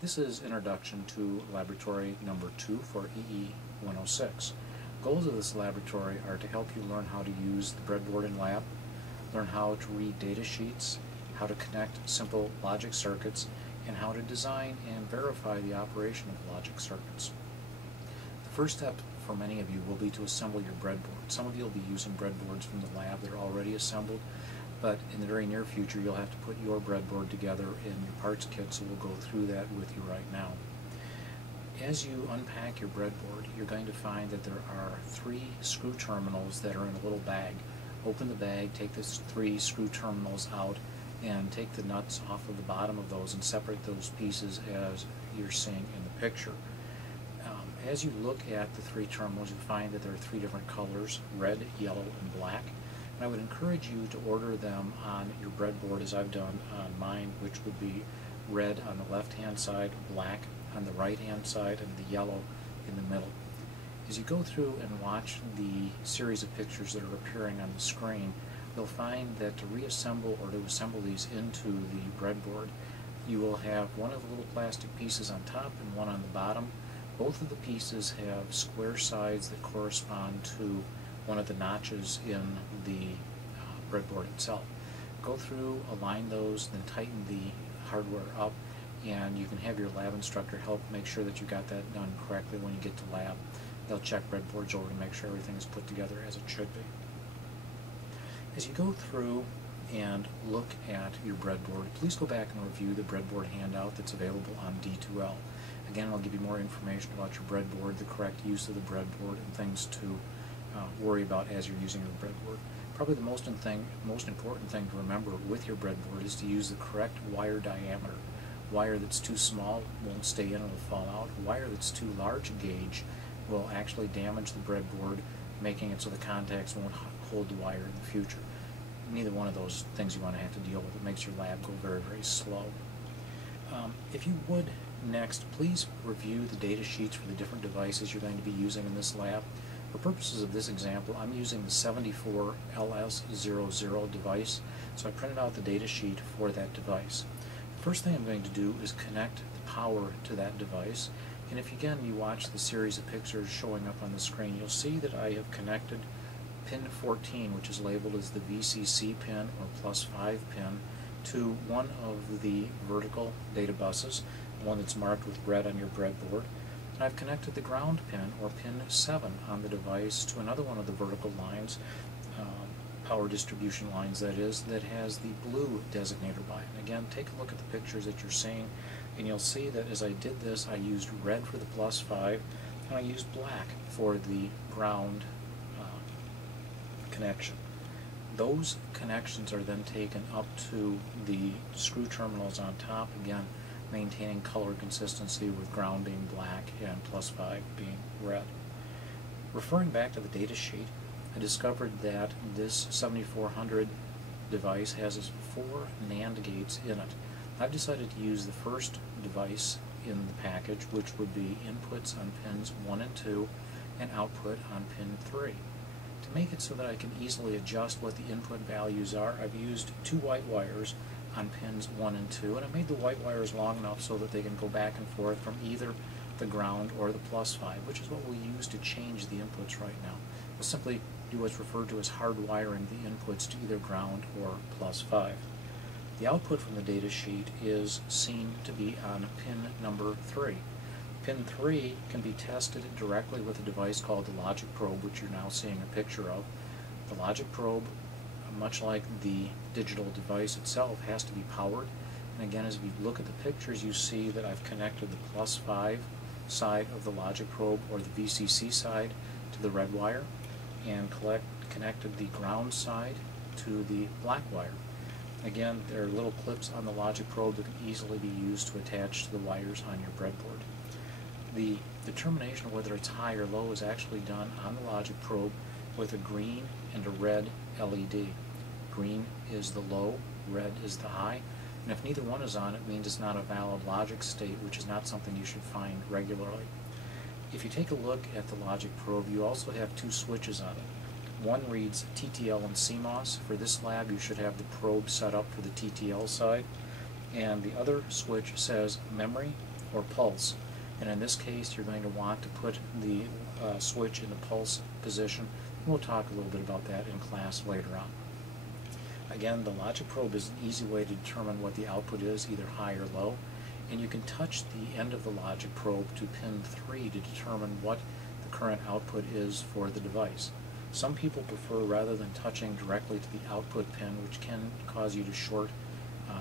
This is Introduction to Laboratory Number 2 for EE 106. Goals of this laboratory are to help you learn how to use the breadboard in lab, learn how to read data sheets, how to connect simple logic circuits, and how to design and verify the operation of logic circuits. The first step for many of you will be to assemble your breadboard. Some of you will be using breadboards from the lab that are already assembled, but in the very near future you'll have to put your breadboard together in your parts kit, so we'll go through that with you right now. As you unpack your breadboard, you're going to find that there are 3 screw terminals that are in a little bag. Open the bag, take the 3 screw terminals out, and take the nuts off of the bottom of those and separate those pieces as you're seeing in the picture. As you look at the 3 terminals, you'll find that there are 3 different colors: red, yellow, and black. And I would encourage you to order them on your breadboard as I've done on mine, which would be red on the left-hand side, black on the right-hand side, and the yellow in the middle. As you go through and watch the series of pictures that are appearing on the screen, you'll find that to reassemble or to assemble these into the breadboard, you will have one of the little plastic pieces on top and one on the bottom. Both of the pieces have square sides that correspond to one of the notches in the breadboard itself. Go through, align those, then tighten the hardware up, and you can have your lab instructor help make sure that you got that done correctly when you get to lab. They'll check breadboards over to make sure everything is put together as it should be. As you go through and look at your breadboard, please go back and review the breadboard handout that's available on D2L. Again, I'll give you more information about your breadboard, the correct use of the breadboard, and things to worry about as you're using your breadboard. Probably the most important thing to remember with your breadboard is to use the correct wire diameter. Wire that's too small won't stay in and will fall out. Wire that's too large a gauge will actually damage the breadboard, making it so the contacts won't hold the wire in the future. Neither one of those things you want to have to deal with. It makes your lab go very, very slow. If you would next, please review the data sheets for the different devices you're going to be using in this lab. For purposes of this example, I'm using the 74LS00 device, so I printed out the data sheet for that device. The first thing I'm going to do is connect the power to that device, and if again you watch the series of pictures showing up on the screen, you'll see that I have connected pin 14, which is labeled as the VCC pin or +5 pin, to one of the vertical data buses, one that's marked with red on your breadboard. And I've connected the ground pin, or pin 7, on the device to another one of the vertical lines, power distribution lines that is, that has the blue designator by it. And again, take a look at the pictures that you're seeing, and you'll see that as I did this, I used red for the +5, and I used black for the ground connection. Those connections are then taken up to the screw terminals on top, again maintaining color consistency with ground being black and +5 being red. Referring back to the data sheet, I discovered that this 7400 device has 4 NAND gates in it. I've decided to use the first device in the package, which would be inputs on pins 1 and 2 and output on pin 3. To make it so that I can easily adjust what the input values are, I've used 2 white wires on pins 1 and 2, and I made the white wires long enough so that they can go back and forth from either the ground or the +5, which is what we'll use to change the inputs right now. We'll simply do what's referred to as hardwiring the inputs to either ground or +5. The output from the data sheet is seen to be on pin number 3. Pin 3 can be tested directly with a device called the logic probe, which you're now seeing a picture of. The logic probe, much like the digital device itself, has to be powered. And again, as we look at the pictures, you see that I've connected the +5 side of the logic probe, or the VCC side, to the red wire, and connected the ground side to the black wire. Again, there are little clips on the logic probe that can easily be used to attach to the wires on your breadboard. The determination of whether it's high or low is actually done on the logic probe with a green and a red LED. Green is the low, red is the high, and if neither one is on, it means it's not a valid logic state, which is not something you should find regularly. If you take a look at the logic probe, you also have 2 switches on it. One reads TTL and CMOS. For this lab, you should have the probe set up for the TTL side, and the other switch says memory or pulse. And in this case, you're going to want to put the switch in the pulse position. And we'll talk a little bit about that in class later on. Again, the logic probe is an easy way to determine what the output is, either high or low. And you can touch the end of the logic probe to pin 3 to determine what the current output is for the device. Some people prefer, rather than touching directly to the output pin, which can cause you to short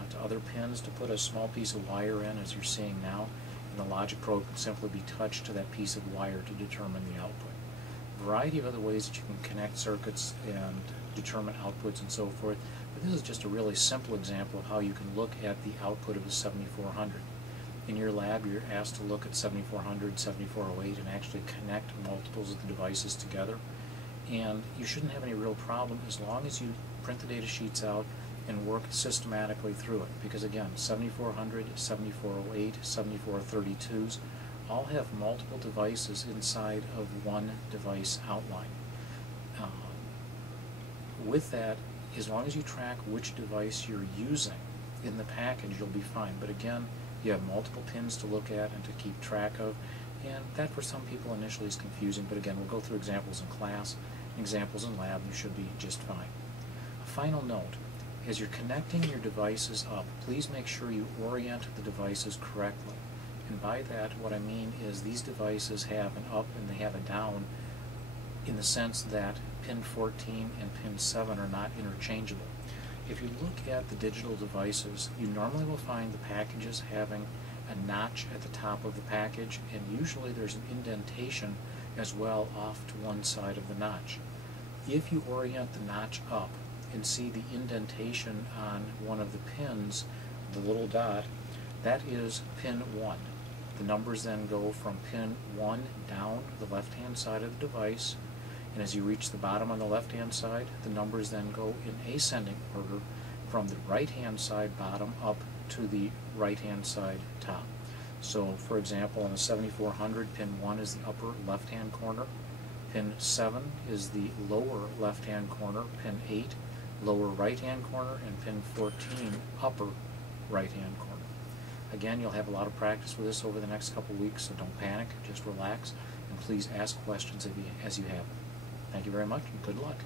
to other pins, to put a small piece of wire in, as you're seeing now, and the logic probe can simply be touched to that piece of wire to determine the output. A variety of other ways that you can connect circuits and determine outputs and so forth, but this is just a really simple example of how you can look at the output of a 7400. In your lab, you're asked to look at 7400, 7408, and actually connect multiples of the devices together. And you shouldn't have any real problem as long as you print the data sheets out and work systematically through it. Because again, 7400, 7408, 7432s all have multiple devices inside of one device outline. With that, as long as you track which device you're using in the package, you'll be fine. But again, you have multiple pins to look at and to keep track of, and that for some people initially is confusing, but again, we'll go through examples in class, examples in lab, and you should be just fine. A final note, as you're connecting your devices up, please make sure you orient the devices correctly. And by that, what I mean is these devices have an up and they have a down in the sense that pin 14 and pin 7 are not interchangeable. If you look at the digital devices, you normally will find the packages having a notch at the top of the package, and usually there's an indentation as well off to one side of the notch. If you orient the notch up and see the indentation on one of the pins, the little dot, that is pin 1. The numbers then go from pin 1 down the left-hand side of the device, and as you reach the bottom on the left-hand side, the numbers then go in ascending order from the right-hand side bottom up to the right-hand side top. So, for example, on the 7400, pin 1 is the upper left-hand corner, pin 7 is the lower left-hand corner, pin 8 lower right-hand corner, and pin 14 upper right-hand corner. Again, you'll have a lot of practice with this over the next couple weeks, so don't panic, just relax, and please ask questions as you have them. Thank you very much, and good luck.